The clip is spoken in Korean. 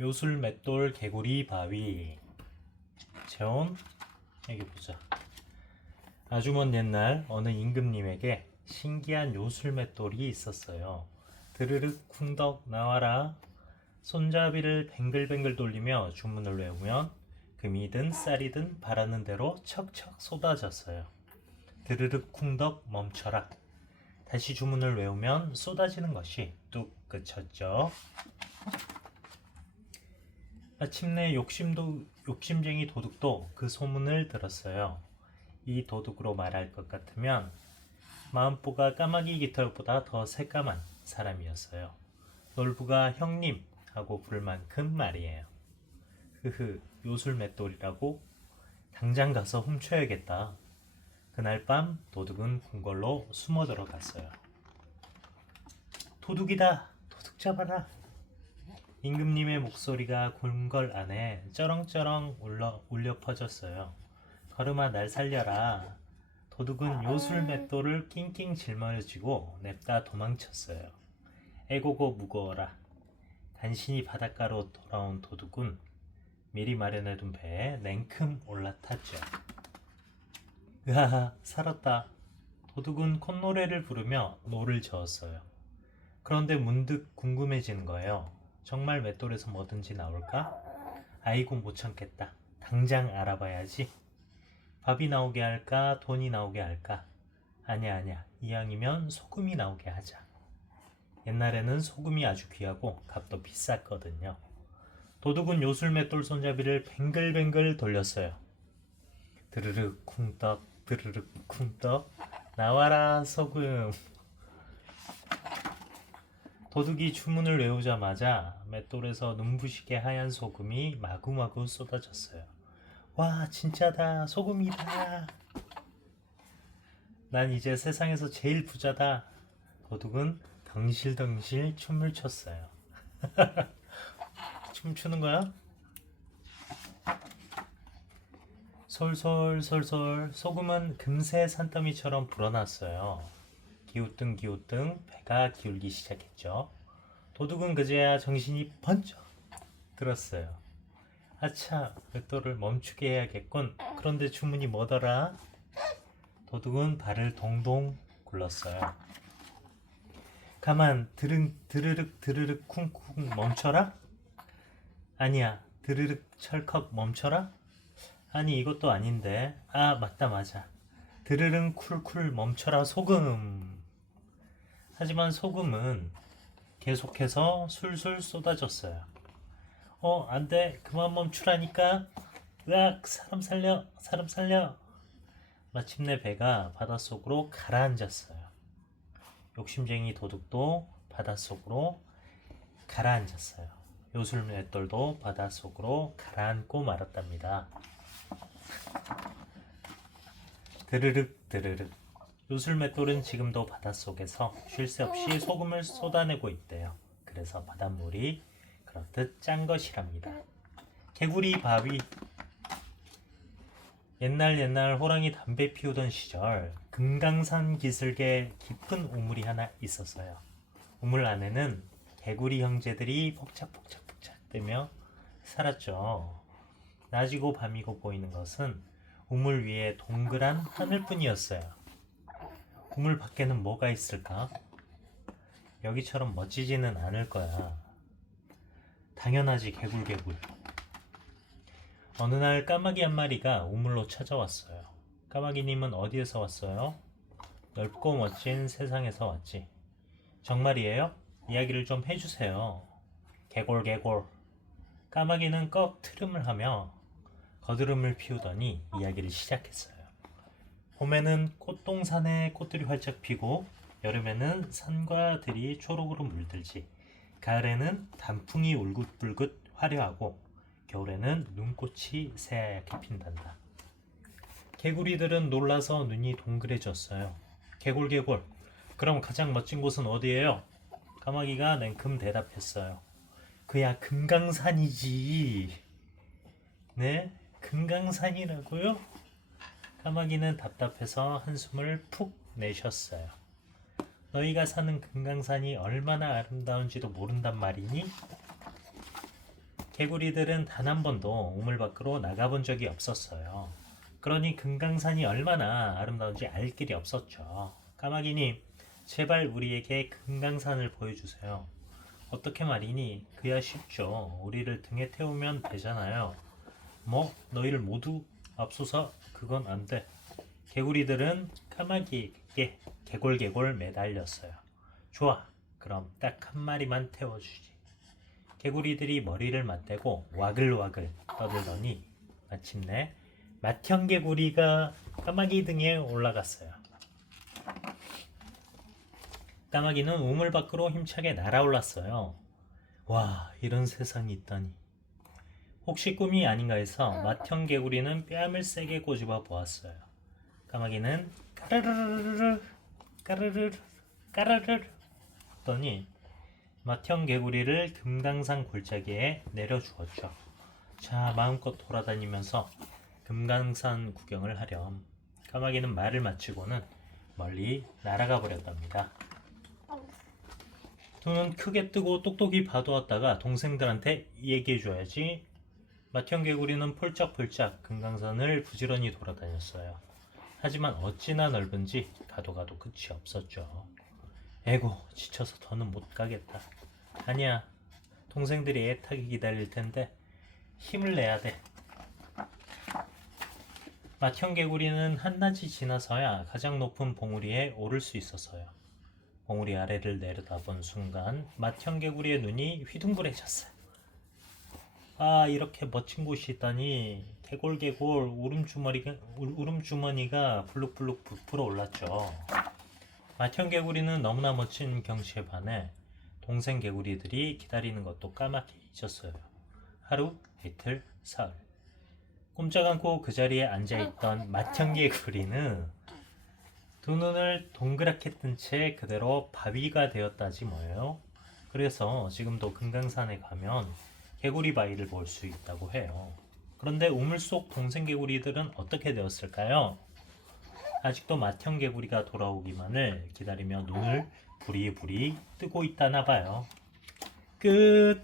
요술 맷돌 개구리 바위. 재원 여기 보자. 아주 먼 옛날 어느 임금님에게 신기한 요술 맷돌이 있었어요. 드르륵 쿵덕 나와라. 손잡이를 뱅글뱅글 돌리며 주문을 외우면 금이든 쌀이든 바라는 대로 척척 쏟아졌어요. 드르륵 쿵덕 멈춰라. 다시 주문을 외우면 쏟아지는 것이 뚝 그쳤죠. 마침내 욕심쟁이 도둑도 그 소문을 들었어요. 이 도둑으로 말할 것 같으면 마음보가 까마귀 깃털보다 더 새까만 사람이었어요. 놀부가 형님 하고 부를 만큼 말이에요. 흐흐, 요술 맷돌이라고? 당장 가서 훔쳐야겠다. 그날 밤 도둑은 궁궐로 숨어 들어갔어요. 도둑이다! 도둑 잡아라! 임금님의 목소리가 궁궐 안에 쩌렁쩌렁 울려 퍼졌어요. 걸음아 날 살려라. 도둑은 요술 맷돌을 낑낑 짊어지고 냅다 도망쳤어요. 애고고 무거워라. 간신히 바닷가로 돌아온 도둑은 미리 마련해둔 배에 냉큼 올라탔죠. 으하하, 살았다. 도둑은 콧노래를 부르며 노를 저었어요. 그런데 문득 궁금해지는 거예요. 정말 맷돌에서 뭐든지 나올까? 아이고 못 참겠다. 당장 알아봐야지. 밥이 나오게 할까? 돈이 나오게 할까? 아니야. 이왕이면 소금이 나오게 하자. 옛날에는 소금이 아주 귀하고 값도 비쌌거든요. 도둑은 요술 맷돌 손잡이를 뱅글뱅글 돌렸어요. 드르륵 쿵떡 드르륵 쿵떡 나와라 소금. 도둑이 주문을 외우자마자 맷돌에서 눈부시게 하얀 소금이 마구마구 쏟아졌어요. 와, 진짜다. 소금이다. 난 이제 세상에서 제일 부자다. 도둑은 덩실덩실 춤을 췄어요. 춤추는 거야? 솔솔솔솔 소금은 금세 산더미처럼 불어났어요. 기우뚱 배가 기울기 시작했죠. 도둑은 그제야 정신이 번쩍 들었어요. 아차, 맷돌을 멈추게 해야겠군. 그런데 주문이 뭐더라? 도둑은 발을 동동 굴렀어요. 가만, 드르륵 쿵쿵 멈춰라? 아니야, 드르륵 철컥 멈춰라? 아니, 이것도 아닌데. 아, 맞아. 드르릉 쿨쿨 멈춰라 소금. 하지만 소금은 계속해서 술술 쏟아졌어요. 안 돼. 그만 멈추라니까. 으악, 사람 살려. 마침내 배가 바닷속으로 가라앉았어요. 욕심쟁이 도둑도 바닷속으로 가라앉았어요. 요술 맷돌도 바닷속으로 가라앉고 말았답니다. 드르륵 요술 맷돌은 지금도 바닷속에서 쉴 새 없이 소금을 쏟아내고 있대요. 그래서 바닷물이 그렇듯 짠 것이랍니다. 개구리 바위. 옛날 호랑이 담배 피우던 시절 금강산 기슭에 깊은 우물이 하나 있었어요. 우물 안에는 개구리 형제들이 폭착 뜨며 살았죠. 낮이고 밤이고 보이는 것은 우물 위에 동그란 하늘뿐이었어요. 우물 밖에는 뭐가 있을까? 여기처럼 멋지지는 않을 거야. 당연하지, 개굴. 어느 날 까마귀 한 마리가 우물로 찾아왔어요. 까마귀님은 어디에서 왔어요? 넓고 멋진 세상에서 왔지. 정말이에요? 이야기를 좀 해주세요. 개골. 까마귀는 꺽 트름을 하며 거드름을 피우더니 이야기를 시작했어요. 봄에는 꽃동산에 꽃들이 활짝 피고 여름에는 산과 들이 초록으로 물들지. 가을에는 단풍이 울긋불긋 화려하고 겨울에는 눈꽃이 새하얗게 핀단다. 개구리들은 놀라서 눈이 동그래졌어요. 개골. 그럼 가장 멋진 곳은 어디예요? 까마귀가 냉큼 대답했어요. 그야 금강산이지. 네? 금강산이라고요? 까마귀는 답답해서 한숨을 푹 내셨어요. 너희가 사는 금강산이 얼마나 아름다운지도 모른단 말이니? 개구리들은 단 한 번도 우물 밖으로 나가본 적이 없었어요. 그러니 금강산이 얼마나 아름다운지 알 길이 없었죠. 까마귀님, 제발 우리에게 금강산을 보여주세요. 어떻게 말이니? 그야 쉽죠. 우리를 등에 태우면 되잖아요. 뭐? 너희를 모두 앞서서 그건 안 돼. 개구리들은 까마귀에게 개골개골 매달렸어요. 좋아. 그럼 딱 한 마리만 태워주지. 개구리들이 머리를 맞대고 와글와글 떠들더니 마침내 맏형개구리가 까마귀 등에 올라갔어요. 까마귀는 우물 밖으로 힘차게 날아올랐어요. 와, 이런 세상이 있다니. 혹시 꿈이 아닌가 해서 맏형개구리는 뺨을 세게 꼬집어 보았어요. 까마귀는 까르르르르 까르르르 까르르르 하더니 맏형개구리를 금강산 골짜기에 내려주었죠. 자, 마음껏 돌아다니면서 금강산 구경을 하렴. 까마귀는 말을 마치고는 멀리 날아가 버렸답니다. 눈은 크게 뜨고 똑똑히 봐두었다가 동생들한테 얘기해줘야지. 맏형개구리는 폴짝폴짝 금강산을 부지런히 돌아다녔어요. 하지만 어찌나 넓은지 가도 끝이 없었죠. 에고, 지쳐서 더는 못 가겠다. 아니야, 동생들이 애타게 기다릴 텐데 힘을 내야 돼. 맏형개구리는 한낮이 지나서야 가장 높은 봉우리에 오를 수 있었어요. 봉우리 아래를 내려다본 순간 맏형개구리의 눈이 휘둥그레졌어요. 아, 이렇게 멋진 곳이 있다니. 개골개골 울음주머니가 불룩불룩 부풀어 올랐죠. 맏형개구리는 너무나 멋진 경치에 반해 동생 개구리들이 기다리는 것도 까맣게 잊었어요. 하루, 이틀, 사흘. 꼼짝 않고 그 자리에 앉아있던 맏형개구리는 두 눈을 동그랗게 뜬 채 그대로 바위가 되었다지 뭐예요. 그래서 지금도 금강산에 가면 개구리 바위를 볼 수 있다고 해요. 그런데 우물 속 동생 개구리들은 어떻게 되었을까요? 아직도 맏형개구리가 돌아오기만을 기다리며 눈을 부리부리 뜨고 있다나 봐요. 끝.